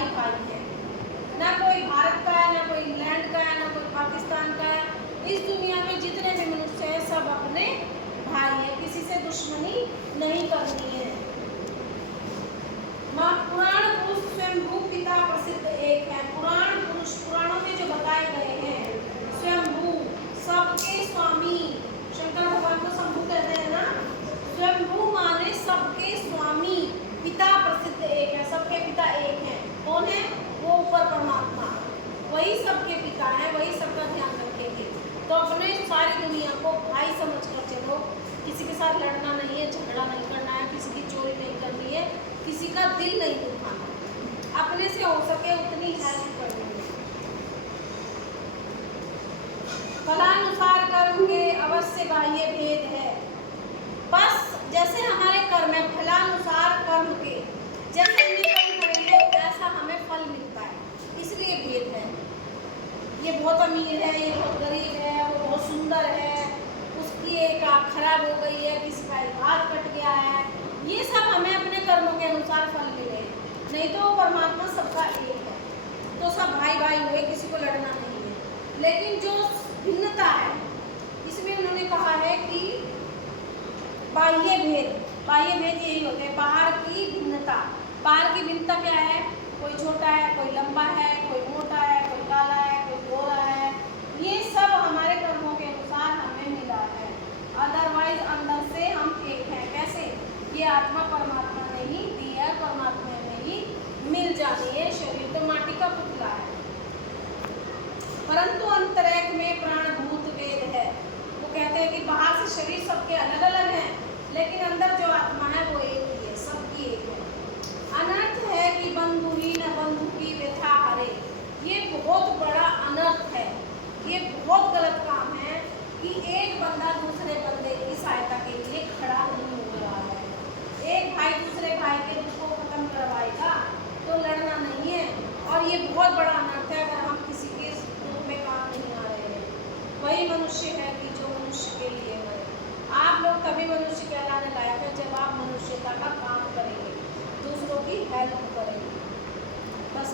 भाई भाई हैं। ना कोई भारत का है, ना कोई इंग्लैंड का है, ना कोई पाकिस्तान का है। इस दुनिया में जितने भी मनुष्य हैं सब अपने भाई हैं, किसी से दुश्मनी नहीं करनी है। पुराण पुरुष स्वयंभू पिता प्रसिद्ध एक है। पुराण पुरुष पुराणों में जो बताए गए हैं, स्वयंभू सबके स्वामी, शंकर भगवान को शंभू कहते हैं ना। स्वयंभू माने सबके स्वामी, पिता प्रसिद्ध एक है, सबके पिता एक हैं। कौन है वो? ऊपर परमात्मा, वही सबके पिता है, वही सबका ध्यान रखेंगे। तो अपने सारी दुनिया को भाई समझकर चलो, किसी के साथ लड़ना नहीं है, झगड़ा नहीं करना है, किसी की चोरी नहीं करनी है, किसी का दिल नहीं दुखाना, अपने से हो सके उतनी हेल्प करनी है। फलानुसार कर्म के अवश्य बाह्य भेद है। बस जैसे हमारे कर्म है, फलानुसार कर्म के जैसे कर्म करेंगे ऐसा हमें फल मिलता है, इसलिए भेद है। ये बहुत अमीर है, ये बहुत गरीब है, वो बहुत सुंदर है, उसकी एक आँख खराब हो गई है, किसी का एक हाथ कट गया है, ये सब हमें अपने कर्मों के अनुसार फल मिले। नहीं तो परमात्मा सबका एक है, तो सब भाई भाई हुए, किसी को लड़ना नहीं है। लेकिन जो भिन्नता है इसमें उन्होंने कहा है कि बाह्य भेद, बाह्य भेद यही होते हैं, बाहर की भिन्नता। बाहर की भिन्नता क्या है? कोई छोटा है, कोई लंबा है, कोई मोटा है, कोई काला है, कोई गोरा है, ये सब हमारे कर्मों के अनुसार हमें मिला है। अदरवाइज अंदर से हम एक हैं। कैसे? ये आत्मा परमात्मा ने ही दी है, परमात्मा में ही मिल जाती है। शरीर तो माटी का पुतला है, परंतु अंतरेक में प्राणभूत वेद है। वो कहते हैं कि बाहर से शरीर सबके अलग अलग हैं, लेकिन अंदर जो आत्मा है वो एक ही है, सबकी एक है। अनर्थ है कि बंधुहीन बंधु की व्यथा हरे। ये बहुत बड़ा अनर्थ है, ये बहुत गलत काम है कि एक बंदा दूसरे बंदे की सहायता के लिए खड़ा नहीं हो रहा है। एक भाई दूसरे भाई के दुख को खत्म करवाएगा तो लड़ना नहीं है, और ये बहुत बड़ा अनर्थ है अगर हम किसी के दुख में काम नहीं आ रहे हैं। वही मनुष्य है कि जो मनुष्य के लिए मरे। आप लोग तभी मनुष्य कहलाने लायक है जब आप मनुष्यता का काम करेंगे, दूसरों की हेल्प करेंगे। बस